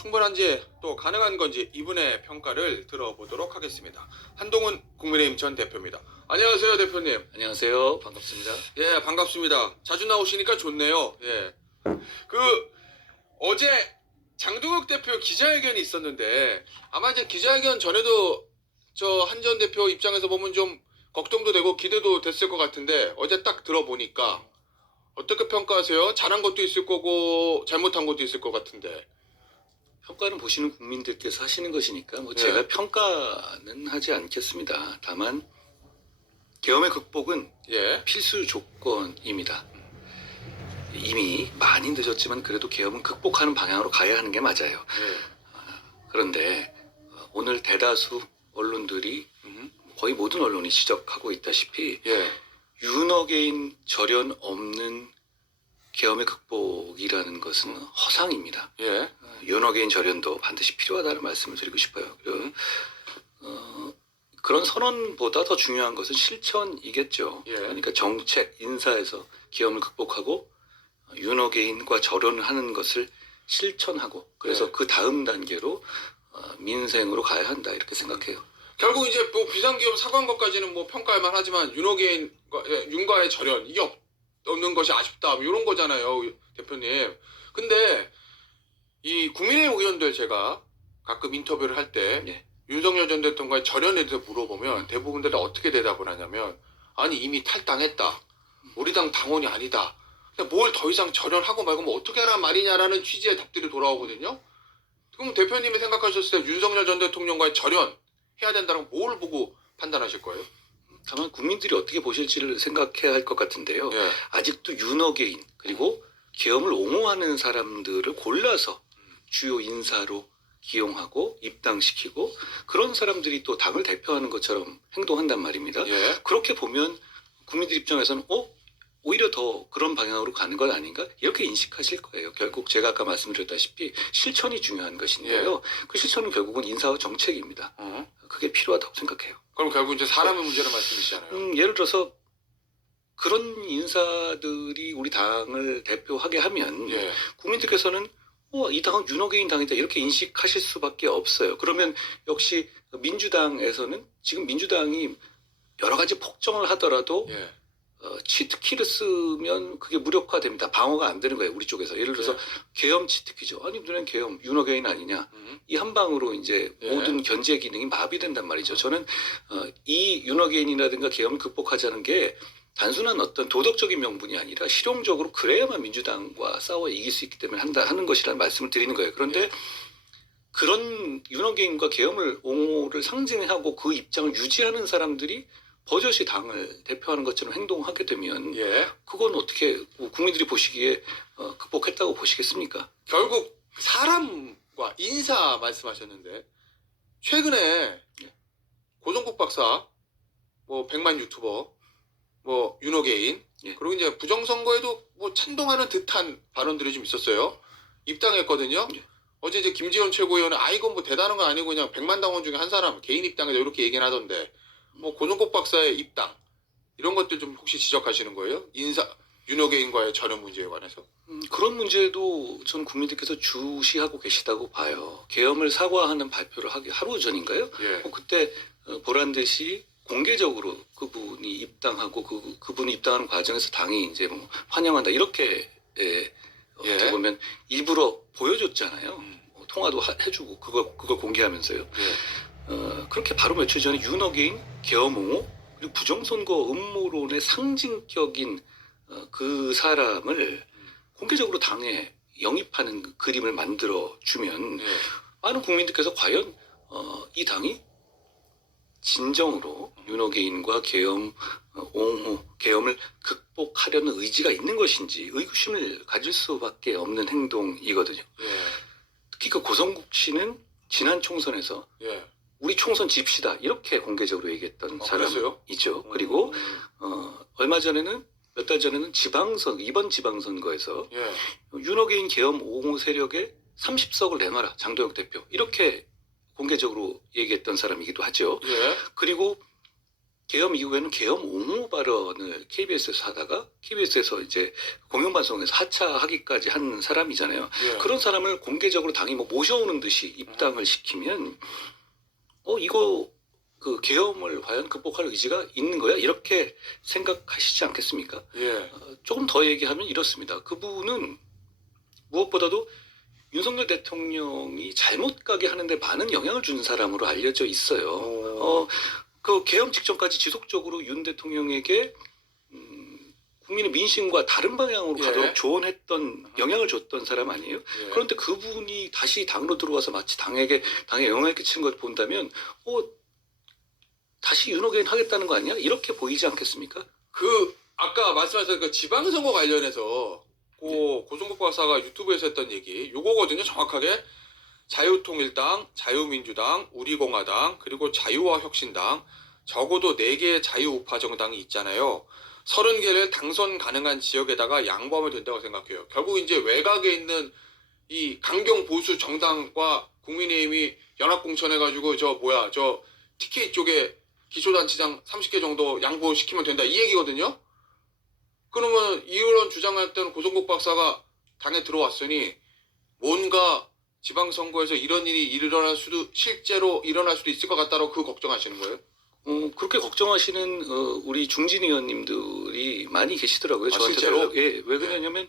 충분한지 또 가능한 건지 이분의 평가를 들어보도록 하겠습니다. 한동훈 국민의힘 전 대표입니다. 안녕하세요, 대표님. 안녕하세요. 반갑습니다. 예, 반갑습니다. 자주 나오시니까 좋네요. 예. 어제 장동혁 대표 기자회견이 있었는데 아마 이제 기자회견 전에도 저 한 전 대표 입장에서 보면 좀 걱정도 되고 기대도 됐을 것 같은데 어제 딱 들어보니까 어떻게 평가하세요? 잘한 것도 있을 거고 잘못한 것도 있을 것 같은데. 평가는 보시는 국민들께서 하시는 것이니까 네. 제가 평가는 하지 않겠습니다. 다만 계엄의 극복은 예. 필수 조건입니다. 이미 많이 늦었지만 그래도 계엄은 극복하는 방향으로 가야 하는 게 맞아요. 예. 그런데 오늘 대다수 언론들이 거의 모든 언론이 지적하고 있다시피 예. 윤어게인 절연 없는 계엄의 극복이라는 것은 허상입니다. 예. 윤어게인 절연도 반드시 필요하다는 말씀을 드리고 싶어요. 그런 선언보다 더 중요한 것은 실천이겠죠. 예. 그러니까 정책, 인사에서 계엄을 극복하고 윤어게인과 절연을 하는 것을 실천하고 그래서 예. 그 다음 단계로 민생으로 가야 한다 이렇게 생각해요. 결국 이제 뭐 비상기업 사과한 것까지는 뭐 평가할 만하지만 윤과의 절연 이게 없는 것이 아쉽다 뭐 이런 거잖아요, 대표님. 근데 이 국민의힘 의원들 제가 가끔 인터뷰를 할 때 예. 윤석열 전 대통령과의 절연에 대해서 물어보면 대부분들 어떻게 대답을 하냐면 아니 이미 탈당했다. 우리 당 당원이 아니다. 뭘 더 이상 절연하고 말고 뭐 어떻게 하란 말이냐라는 취지의 답들이 돌아오거든요. 그럼 대표님이 생각하셨을 때 윤석열 전 대통령과의 절연 해야 된다는 뭘 보고 판단하실 거예요? 다만 국민들이 어떻게 보실지를 생각해야 할 것 같은데요. 예. 아직도 윤어게인 그리고 계엄을 옹호하는 사람들을 골라서 주요 인사로 기용하고 입당시키고 그런 사람들이 또 당을 대표하는 것처럼 행동한단 말입니다. 예. 그렇게 보면 국민들 입장에서는 오히려 더 그런 방향으로 가는 건 아닌가 이렇게 인식하실 거예요. 결국 제가 아까 말씀드렸다시피 실천이 중요한 것인데요. 그 실천은 결국은 인사와 정책입니다. 그게 필요하다고 생각해요. 그럼 결국 이제 사람의 문제를 말씀이시잖아요. 예를 들어서 그런 인사들이 우리 당을 대표하게 하면 예. 국민들께서는 이 당은 윤어게인 당이다 이렇게 인식하실 수밖에 없어요. 그러면 역시 민주당에서는 지금 민주당이 여러 가지 폭정을 하더라도 예. 치트키를 쓰면 그게 무력화됩니다. 방어가 안 되는 거예요. 우리 쪽에서. 예를 들어서 계엄 치트키죠. 아니 너는 계엄 윤어게인 아니냐. 이 한 방으로 이제 예. 모든 견제 기능이 마비된단 말이죠. 저는 이 윤어게인이라든가 계엄을 극복하자는 게 단순한 어떤 도덕적인 명분이 아니라 실용적으로 그래야만 민주당과 싸워 이길 수 있기 때문에 하는 것이라는 말씀을 드리는 거예요. 그런데 예. 그런 윤어게인과 계엄을 옹호를 상징하고 그 입장을 유지하는 사람들이 버젓이 당을 대표하는 것처럼 행동하게 되면 예. 그건 어떻게 국민들이 보시기에 극복했다고 보시겠습니까? 결국 사람과 인사 말씀하셨는데 최근에 고종국 박사, 뭐 백만 유튜버, 뭐 윤호개인 예. 그리고 이제 부정선거에도 뭐 찬동하는 듯한 발언들이 좀 있었어요. 입당했거든요. 예. 어제 이제 김지원 최고위원은 이건 뭐 대단한 거 아니고 그냥 100만 당원 중에 한 사람 개인 입당이다 이렇게 얘기는 하던데 뭐 고종국 박사의 입당 이런 것들 좀 혹시 지적하시는 거예요? 윤호개인과의 절연 문제에 관해서? 그런 문제도 전 국민들께서 주시하고 계시다고 봐요. 계엄을 사과하는 발표를 하기 하루 전인가요? 예. 그때 보란 듯이 공개적으로 그분이 입당하고 그분이 입당하는 과정에서 당이 이제 뭐 환영한다 이렇게 어떻게 보면 일부러 보여줬잖아요. 통화도 해주고 그걸 공개하면서요. 예. 그렇게 바로 며칠 전에 윤어게인, 계엄 옹호 그리고 부정선거 음모론의 상징격인 그 사람을 공개적으로 당에 영입하는 그 그림을 만들어 주면 예. 많은 국민들께서 과연 이 당이 진정으로 윤어게인과 계엄 옹호, 계엄을 극복하려는 의지가 있는 것인지 의구심을 가질 수밖에 없는 행동이거든요. 예. 특히 그 고성국 씨는 지난 총선에서 예. 우리 총선 집시다 이렇게 공개적으로 얘기했던 그랬어요? 사람이죠. 그리고 얼마 전에는 몇 달 전에는 이번 지방선거에서 예. 윤어게인 계엄 옹호 세력에 30석을 내놔라 장동혁 대표 이렇게 공개적으로 얘기했던 사람이기도 하죠. 예. 그리고 계엄 이후에는 계엄 옹호 발언을 KBS에서 하다가 KBS에서 이제 공영방송에서 하차하기까지 한 사람이잖아요. 예. 그런 사람을 공개적으로 당이 뭐 모셔오는 듯이 입당을 시키면 이거 그 계엄을 과연 극복할 의지가 있는 거야? 이렇게 생각하시지 않겠습니까? 예. 조금 더 얘기하면 이렇습니다. 그분은 무엇보다도 윤석열 대통령이 잘못 가게 하는데 많은 영향을 준 사람으로 알려져 있어요. 오. 그 계엄 직전까지 지속적으로 윤 대통령에게 국민의 민심과 다른 방향으로 예. 가도록 조언했던 영향을 줬던 사람 아니에요? 예. 그런데 그분이 다시 당으로 들어와서 마치 당에 영향을 끼치는 걸 본다면 다시 윤호개인 하겠다는 거 아니야? 이렇게 보이지 않겠습니까? 그 아까 말씀하신 그 지방선거 관련해서 고종국 박사가 유튜브에서 했던 얘기 요거거든요. 정확하게 자유통일당, 자유민주당, 우리공화당 그리고 자유화혁신당 적어도 4개의 자유우파 정당이 있잖아요. 30개를 당선 가능한 지역에다가 양보하면 된다고 생각해요. 결국 이제 외곽에 있는 이 강경 보수 정당과 국민의힘이 연합공천해가지고 저 TK 쪽에 기초단체장 30개 정도 양보시키면 된다 이 얘기거든요. 그러면 이런 주장했던 고종국 박사가 당에 들어왔으니 뭔가 지방선거에서 이런 일이 실제로 일어날 수도 있을 것 같다고 그 걱정하시는 거예요? 그렇게 걱정하시는 우리 중진 의원님들이 많이 계시더라고요. 저한테. 실제로? 예, 왜 그러냐면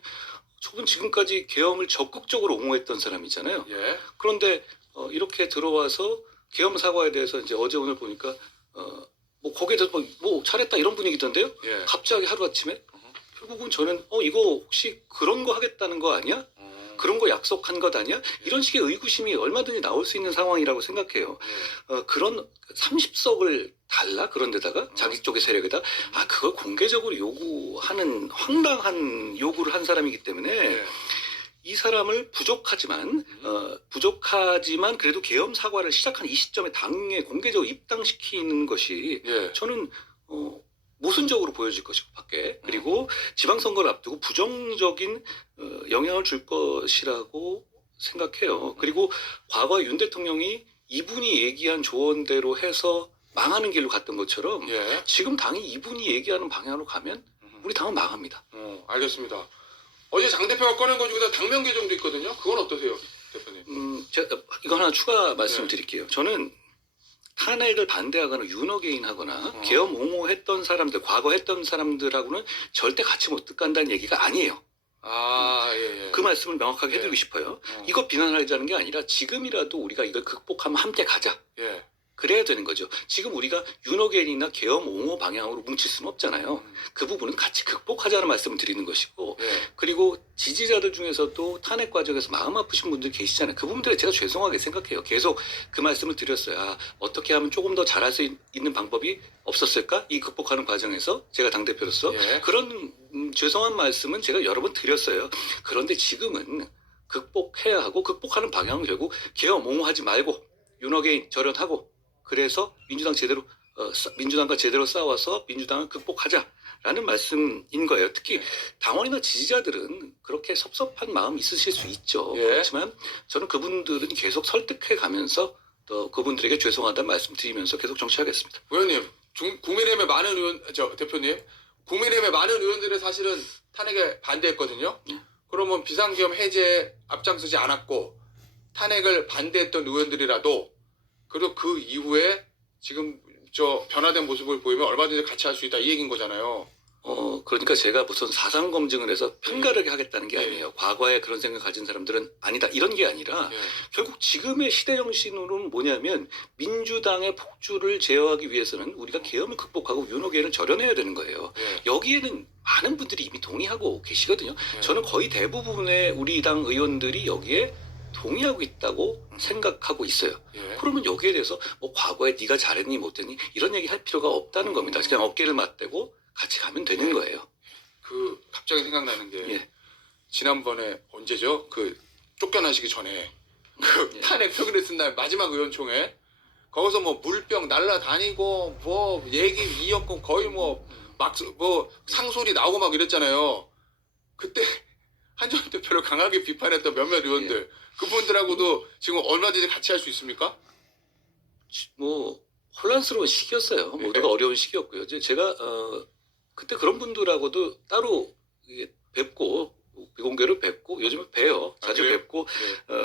저분 지금까지 계엄을 적극적으로 옹호했던 사람이잖아요. 예. 그런데 이렇게 들어와서 계엄 사과에 대해서 이제 어제 오늘 보니까 뭐 거기에 대해서 뭐 잘했다 이런 분위기던데요. 예. 갑자기 하루아침에 결국은 저는 이거 혹시 그런 거 하겠다는 거 아니야? 그런 거 약속한 것 아니야? 이런 식의 의구심이 얼마든지 나올 수 있는 상황이라고 생각해요. 그런 30석을 달라? 그런 데다가 자기 쪽의 세력에다 그걸 공개적으로 요구하는 황당한 요구를 한 사람이기 때문에 예. 이 사람을 부족하지만 그래도 계엄 사과를 시작한 이 시점에 당에 공개적으로 입당시키는 것이 예. 저는 모순적으로 보여질 것이고 밖에 그리고 지방선거를 앞두고 부정적인 영향을 줄 것이라고 생각해요. 그리고 과거 윤 대통령이 이분이 얘기한 조언대로 해서 망하는 길로 갔던 것처럼 예. 지금 당이 이분이 얘기하는 방향으로 가면 우리 당은 망합니다. 알겠습니다. 어제 장 대표가 꺼낸 거 중에서 당면 개정도 있거든요. 그건 어떠세요, 대표님? 제가 이거 하나 추가 말씀드릴게요. 저는 탄핵을 반대하거나 윤호개인하거나 계엄 옹호했던 사람들, 과거 했던 사람들하고는 절대 같이 못 간다는 얘기가 아니에요. 예. 그 말씀을 명확하게 예. 해드리고 싶어요. 이거 비난하자는 게 아니라 지금이라도 우리가 이걸 극복하면 함께 가자. 예. 그래야 되는 거죠. 지금 우리가 윤호개인이나 계엄 옹호 방향으로 뭉칠 수는 없잖아요. 그 부분은 같이 극복하자는 말씀을 드리는 것이고 예. 그리고 지지자들 중에서도 탄핵 과정에서 마음 아프신 분들 계시잖아요. 그 부분들에 제가 죄송하게 생각해요. 계속 그 말씀을 드렸어요. 어떻게 하면 조금 더 잘할 수 있는 방법이 없었을까? 이 극복하는 과정에서 제가 당대표로서 예. 그런 죄송한 말씀은 제가 여러 번 드렸어요. 그런데 지금은 극복해야 하고 극복하는 방향은 결국 계엄 옹호하지 말고 윤호개인 절연하고 그래서 민주당과 제대로 싸워서 민주당을 극복하자라는 말씀인 거예요. 특히 당원이나 지지자들은 그렇게 섭섭한 마음 있으실 수 있죠. 예. 그렇지만 저는 그분들은 계속 설득해 가면서 또 그분들에게 죄송하다는 말씀 드리면서 계속 정치하겠습니다. 의원님, 국민의힘의 많은 대표님, 국민의힘의 많은 의원들이 사실은 탄핵에 반대했거든요. 그러면 비상계엄 해제에 앞장서지 않았고 탄핵을 반대했던 의원들이라도 그리고 그 이후에 지금 변화된 모습을 보이면 얼마든지 같이 할 수 있다 이 얘기인 거잖아요. 그러니까 제가 무슨 사상 검증을 해서 편가르게 하겠다는 게 아니에요. 과거에 그런 생각 가진 사람들은 아니다 이런 게 아니라 결국 지금의 시대 정신으로는 뭐냐면 민주당의 폭주를 제어하기 위해서는 우리가 계엄을 극복하고 윤호개인을 절연해야 되는 거예요. 여기에는 많은 분들이 이미 동의하고 계시거든요. 저는 거의 대부분의 우리 당 의원들이 여기에 동의하고 있다고 생각하고 있어요. 그러면 여기에 대해서 뭐 과거에 네가 잘했니 못했니 이런 얘기 할 필요가 없다는 겁니다. 그냥 어깨를 맞대고 같이 가면 되는 거예요. 갑자기 생각나는 게 예. 지난번에 언제죠? 쫓겨나시기 전에 탄핵 표기를 쓴 날 마지막 의원총회 거기서 뭐 물병 날라다니고 뭐 얘기 이었고 거의 뭐 상소리 나오고 막 이랬잖아요. 그때 한정희 대표를 강하게 비판했던 몇몇 의원들 그분들하고도 지금 얼마든지 같이 할 수 있습니까? 뭐 혼란스러운 시기였어요. 모두가 어려운 시기였고요. 이제 제가 그때 그런 분들하고도 따로 이게 뵙고 비공개로 뵙고 요즘에 봬요. 자주 그래요? 뵙고 네.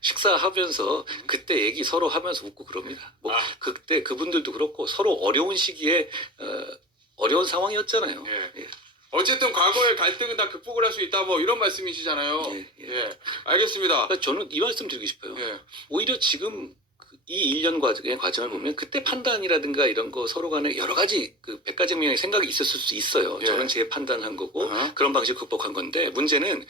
식사하면서 그때 얘기 서로 하면서 웃고 그럽니다. 뭐 아. 그때 그분들도 그렇고 서로 어려운 시기에 어려운 상황이었잖아요. 예. 예. 어쨌든 과거의 갈등은 다 극복을 할 수 있다 뭐 이런 말씀이시잖아요. 예, 예. 예. 알겠습니다. 그러니까 저는 이 말씀 드리고 싶어요. 예. 오히려 지금 이 1년 과정을 보면 그때 판단이라든가 이런 거 서로 간에 여러 가지 그 백가쟁명의 생각이 있었을 수 있어요. 예. 저는 제 판단한 거고 어허. 그런 방식 극복한 건데 문제는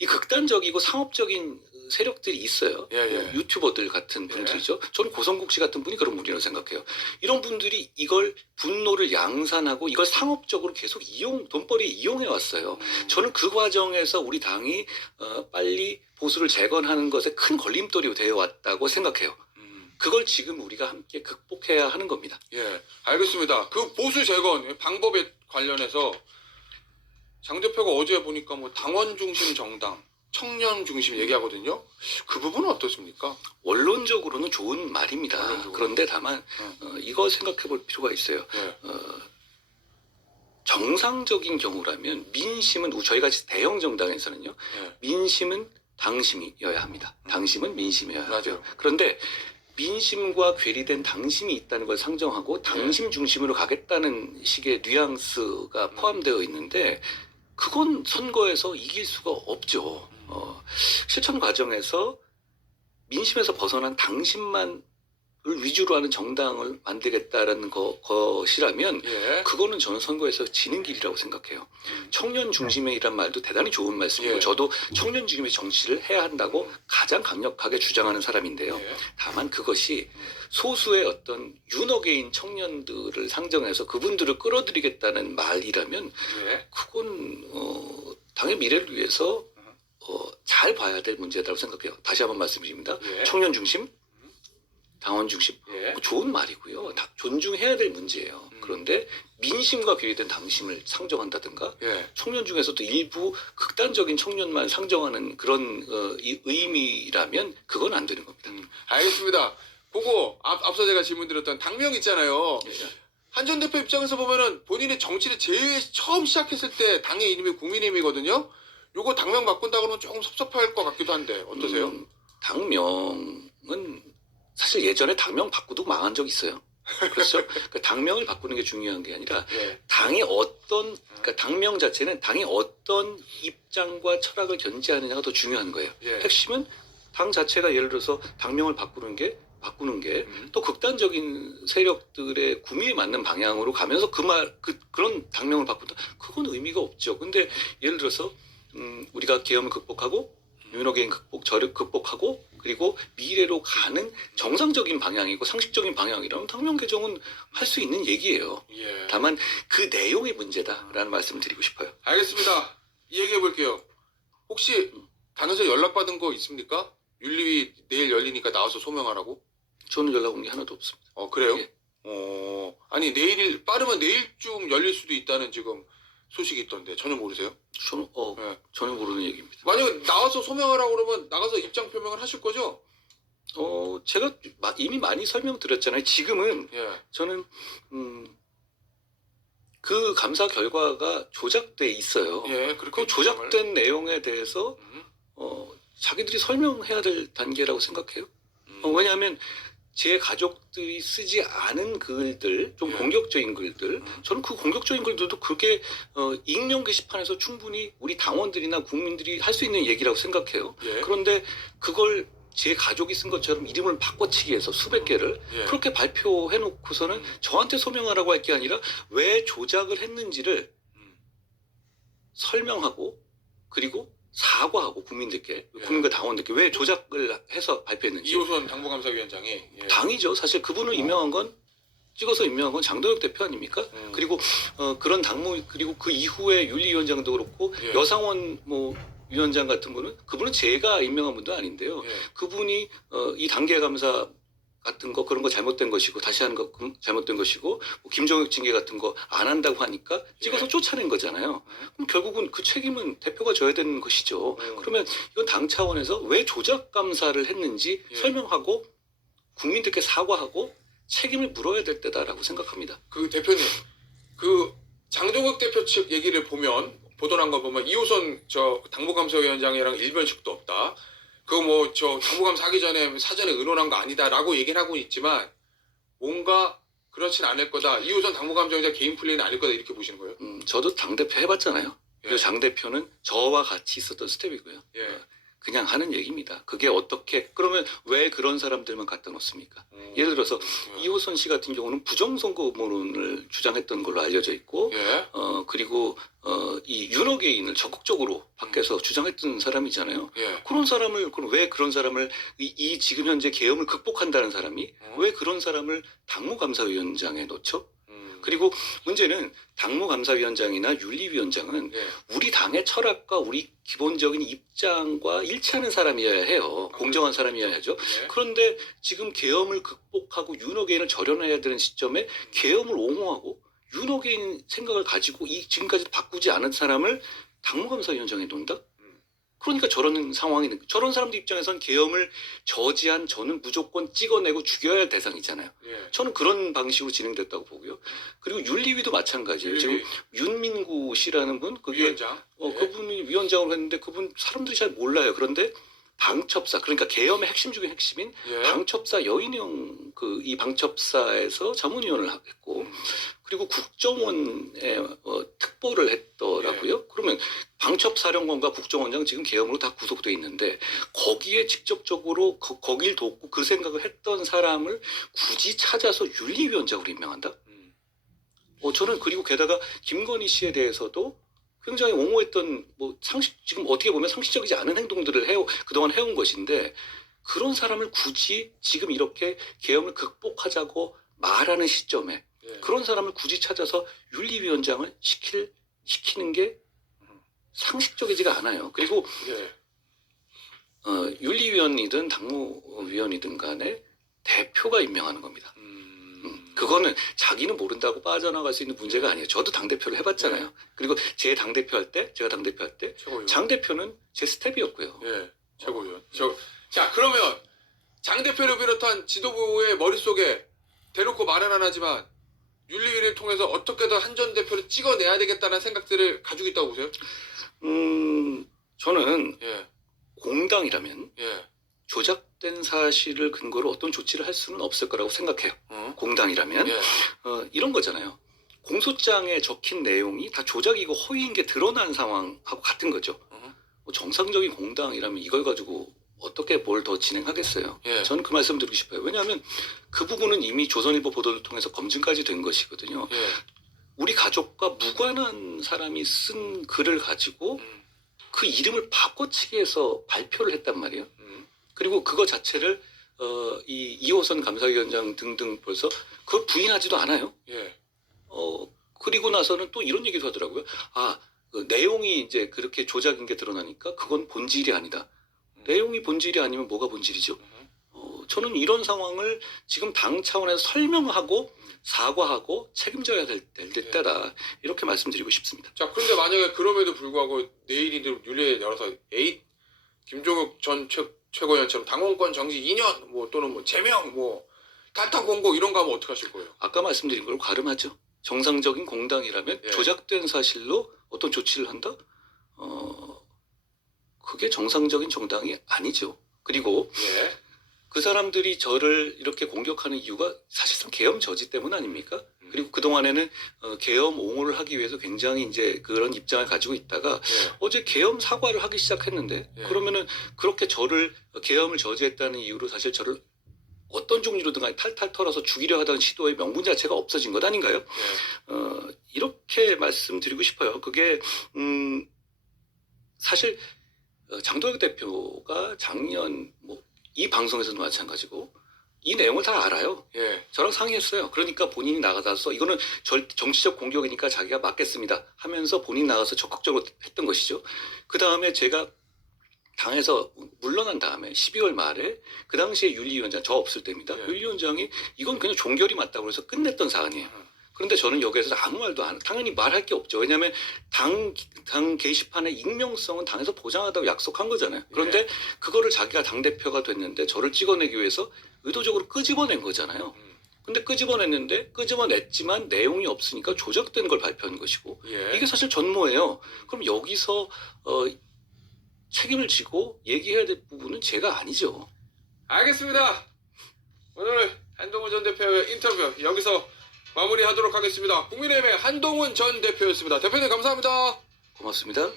이 극단적이고 상업적인 세력들이 있어요. 예, 예. 뭐 유튜버들 같은 예. 분들이죠. 저는 고성국 씨 같은 분이 그런 분이라고 생각해요. 이런 분들이 이걸 분노를 양산하고 이걸 상업적으로 계속 돈벌이 이용해 왔어요. 저는 그 과정에서 우리 당이 빨리 보수를 재건하는 것에 큰 걸림돌이 되어 왔다고 생각해요. 그걸 지금 우리가 함께 극복해야 하는 겁니다. 예, 알겠습니다. 그 보수 재건 방법에 관련해서 장 대표가 어제 보니까 뭐 당원 중심 정당, 청년 중심 얘기하거든요. 그 부분은 어떻습니까? 원론적으로는 좋은 말입니다. 원론적으로. 그런데 다만 이거 생각해 볼 필요가 있어요. 예, 정상적인 경우라면 민심은 저희가 대형 정당에서는요. 예. 민심은 당심이어야 합니다. 당심은 민심이어야 맞아요. 하죠. 그런데 민심과 괴리된 당심이 있다는 걸 상정하고 당심 중심으로 가겠다는 식의 뉘앙스가 포함되어 있는데 그건 선거에서 이길 수가 없죠. 실천 과정에서 민심에서 벗어난 당심만을 위주로 하는 정당을 만들겠다라는 것이라면 예. 그거는 저는 선거에서 지는 길이라고 생각해요. 청년 중심의이란 말도 대단히 좋은 말씀이고 예. 저도 청년 중심의 정치를 해야 한다고 가장 강력하게 주장하는 사람인데요. 예. 다만 그것이 소수의 어떤 윤호개인 청년들을 상정해서 그분들을 끌어들이겠다는 말이라면 예. 그건 당의 미래를 위해서 잘 봐야 될 문제라고 생각해요. 다시 한번 말씀드립니다. 예. 청년 중심, 당원 중심, 예. 좋은 말이고요. 다 존중해야 될 문제예요. 그런데 민심과 괴리된 당심을 상정한다든가 예. 청년 중에서도 일부 극단적인 청년만 상정하는 그런 이 의미라면 그건 안 되는 겁니다. 알겠습니다. 그거 앞서 제가 질문드렸던 당명 있잖아요. 예. 한 전 대표 입장에서 보면은 본인이 정치를 제일 처음 시작했을 때 당의 이름이 국민의힘이거든요. 요거 당명 바꾼다 그러면 조금 섭섭할 것 같기도 한데 어떠세요? 당명은 사실 예전에 당명 바꾸도 망한 적 있어요. 그렇죠? 그러니까 당명을 바꾸는 게 중요한 게 아니라 예. 당이 그러니까 당명 자체는 당이 어떤 입장과 철학을 견지하느냐가 더 중요한 거예요. 예. 핵심은 당 자체가 예를 들어서 당명을 바꾸는 게 또 극단적인 세력들의 구미에 맞는 방향으로 가면서 그런 당명을 바꾼다. 그건 의미가 없죠. 근데 예를 들어서 우리가 계엄을 극복하고 윤호개인 저를 극복하고 그리고 미래로 가는 정상적인 방향이고 상식적인 방향이라면 당명 개정은 할 수 있는 얘기예요. 예. 다만 그 내용이 문제다라는 말씀을 드리고 싶어요. 알겠습니다. 얘기해 볼게요. 혹시 당에서 연락받은 거 있습니까? 윤리위 내일 열리니까 나와서 소명하라고? 저는 연락 온 게 하나도 없습니다. 그래요? 예. 아니 빠르면 내일쯤 열릴 수도 있다는 지금 소식이 있던데 전혀 모르세요? 예. 전혀 모르는 얘기입니다. 만약에 나와서 소명하라고 그러면 나가서 입장 표명을 하실 거죠? 제가 이미 많이 설명드렸잖아요. 지금은 예. 저는 그 감사 결과가 조작돼 있어요. 예, 그 그렇게 조작된 내용에 대해서 음. 자기들이 설명해야 될 단계라고 생각해요. 왜냐하면 제 가족들이 쓰지 않은 글들, 좀 예. 공격적인 글들, 저는 그 공격적인 글들도 그게 익명 게시판에서 충분히 우리 당원들이나 국민들이 할 수 있는 얘기라고 생각해요. 예. 그런데 그걸 제 가족이 쓴 것처럼 이름을 바꿔치기 해서 수백 개를 예. 그렇게 발표해놓고서는 저한테 소명하라고 할 게 아니라 왜 조작을 했는지를 설명하고 그리고 사과하고 국민들께 예. 국민과 당원들께 왜 조작을 해서 발표했는지. 이호선 당부감사위원장이 예. 당이죠. 사실 그분을 임명한 건 찍어서 임명한 건 장도혁 대표 아닙니까? 그리고 그런 당무 그리고 그 이후에 윤리위원장도 그렇고 예. 여상원 위원장 같은 분은 그분은 제가 임명한 분도 아닌데요. 예. 그분이 이 단계 감사 같은 거 그런 거 잘못된 것이고 다시 하는 거 잘못된 것이고 김종혁 징계 같은 거 안 한다고 하니까 찍어서 예. 쫓아낸 거잖아요. 그럼 결국은 그 책임은 대표가 져야 되는 것이죠. 그러면 이건 당 차원에서 왜 조작 감사를 했는지 예. 설명하고 국민들께 사과하고 책임을 물어야 될 때다라고 생각합니다. 그 대표님, 그 장동혁 대표 측 얘기를 보면 보도난 거 보면 2호선 저 당무감사위원장이랑 일면식도 없다. 그거 뭐 저 당무감사 하기 전에 사전에 의논한 거 아니다라고 얘기를 하고 있지만 뭔가 그렇진 않을 거다. 2호선 당무감사위원장 개인 플레이는 아닐 거다 이렇게 보시는 거예요? 저도 당대표 해봤잖아요. 예. 그리고 당대표는 저와 같이 있었던 스텝이고요. 예. 그냥 하는 얘기입니다. 그게 어떻게 그러면 왜 그런 사람들만 갖다 놓습니까? 예를 들어서 이호선 씨 같은 경우는 부정선거 음모론을 주장했던 걸로 알려져 있고 예. 그리고 이 윤호개인을 적극적으로 밖에서 주장했던 사람이잖아요. 예. 그런 사람을 그럼 왜 그런 사람을 이 지금 현재 계엄을 극복한다는 사람이 왜 그런 사람을 당무감사위원장에 놓죠? 그리고 문제는 당무감사위원장이나 윤리위원장은 예. 우리 당의 철학과 우리 기본적인 입장과 일치하는 사람이어야 해요. 공정한 사람이어야 하죠. 예. 그런데 지금 계엄을 극복하고 윤호개인을 절연해야 되는 시점에 계엄을 옹호하고 윤호개인 생각을 가지고 지금까지 바꾸지 않은 사람을 당무감사위원장에 놓는다? 그러니까 저런 상황이 저런 사람들 입장에선 계엄을 저지한 저는 무조건 찍어내고 죽여야 할 대상이잖아요. 예. 저는 그런 방식으로 진행됐다고 보고요. 그리고 윤리위도 마찬가지예요. 지금 윤민구 씨라는 분, 그게 위원장. 예. 그분이 위원장으로 했는데 그분 사람들이 잘 몰라요. 그런데 방첩사, 그러니까 계엄의 핵심 중에 핵심인 예. 방첩사 여인영 이 방첩사에서 자문위원을 했고 그리고 국정원에 특보를 했더라고요. 그러면 방첩사령관과 국정원장 지금 계엄으로 다 구속돼 있는데 거기에 직접적으로 거길 돕고 그 생각을 했던 사람을 굳이 찾아서 윤리위원장으로 임명한다? 저는 그리고 게다가 김건희 씨에 대해서도 굉장히 옹호했던 지금 어떻게 보면 상식적이지 않은 행동들을 그동안 해온 것인데 그런 사람을 굳이 지금 이렇게 계엄을 극복하자고 말하는 시점에 예. 그런 사람을 굳이 찾아서 윤리위원장을 시키는 게 상식적이지가 않아요. 그리고 예. 윤리위원이든 당무위원이든 간에 대표가 임명하는 겁니다. 그거는 자기는 모른다고 빠져나갈 수 있는 문제가 아니에요. 저도 당대표를 해봤잖아요. 네. 그리고 제가 당대표 할 때 최고위원. 장 대표는 제 스텝이었고요. 예. 최고위원. 자, 그러면 장 대표를 비롯한 지도부의 머릿속에 대놓고 말은 안 하지만 윤리위를 통해서 어떻게든 한 전 대표를 찍어내야 되겠다는 생각들을 가지고 있다고 보세요? 저는 예. 공당이라면 예. 조작된 사실을 근거로 어떤 조치를 할 수는 없을 거라고 생각해요. 공당이라면 예. 이런 거잖아요. 공소장에 적힌 내용이 다 조작이고 허위인 게 드러난 상황하고 같은 거죠. 정상적인 공당이라면 이걸 가지고 어떻게 뭘 더 진행하겠어요. 예. 저는 그 말씀 드리고 싶어요. 왜냐하면 그 부분은 이미 조선일보 보도를 통해서 검증까지 된 것이거든요. 예. 우리 가족과 무관한 사람이 쓴 글을 가지고 그 이름을 바꿔치기 해서 발표를 했단 말이에요. 그리고 그거 자체를 이 2호선 감사위원장 등등 벌써 그걸 부인하지도 않아요. 예. 그리고 나서는 또 이런 얘기도 하더라고요. 그 내용이 이제 그렇게 조작인 게 드러나니까 그건 본질이 아니다. 내용이 본질이 아니면 뭐가 본질이죠? 저는 이런 상황을 지금 당 차원에서 설명하고 사과하고 책임져야 될 때다. 이렇게 말씀드리고 싶습니다. 자, 그런데 만약에 그럼에도 불구하고 내일이든 윤리에 열어서 김종욱 전 최고위원처럼 당원권 정지 2년 또는 제명 탈당 공고 이런 거 하면 어떻게 하실 거예요? 아까 말씀드린 걸 가름하죠. 정상적인 공당이라면 예. 조작된 사실로 어떤 조치를 한다? 그게 정상적인 정당이 아니죠. 그리고 예. 그 사람들이 저를 이렇게 공격하는 이유가 사실상 계엄 저지 때문 아닙니까? 그리고 그동안에는 계엄 옹호를 하기 위해서 굉장히 이제 그런 입장을 가지고 있다가 예. 어제 계엄 사과를 하기 시작했는데 예. 그러면은 그렇게 저를 계엄을 저지했다는 이유로 사실 저를 어떤 종류로든 간에 탈탈 털어서 죽이려 하던 시도의 명분 자체가 없어진 것 아닌가요? 예. 이렇게 말씀드리고 싶어요. 그게 사실 장동혁 대표가 작년 이 방송에서도 마찬가지고 이 내용을 다 알아요. 예. 저랑 상의했어요. 그러니까 본인이 나가서 이거는 정치적 공격이니까 자기가 맡겠습니다 하면서 본인이 나가서 적극적으로 했던 것이죠. 그 다음에 제가 당에서 물러난 다음에 12월 말에 그 당시에 윤리위원장 저 없을 때입니다. 예. 윤리위원장이 이건 그냥 종결이 맞다고 해서 끝냈던 사안이에요. 그런데 저는 여기에서 아무 말도 안 당연히 말할 게 없죠. 왜냐하면 당 게시판의 익명성은 당에서 보장하다고 약속한 거잖아요. 그런데 그거를 자기가 당대표가 됐는데 저를 찍어내기 위해서 의도적으로 끄집어낸 거잖아요. 근데 끄집어냈지만 내용이 없으니까 조작된 걸 발표한 것이고 예. 이게 사실 전모예요. 그럼 여기서 책임을 지고 얘기해야 될 부분은 제가 아니죠. 알겠습니다. 오늘 한동훈 전 대표의 인터뷰 여기서 마무리하도록 하겠습니다. 국민의힘의 한동훈 전 대표였습니다. 대표님 감사합니다. 고맙습니다.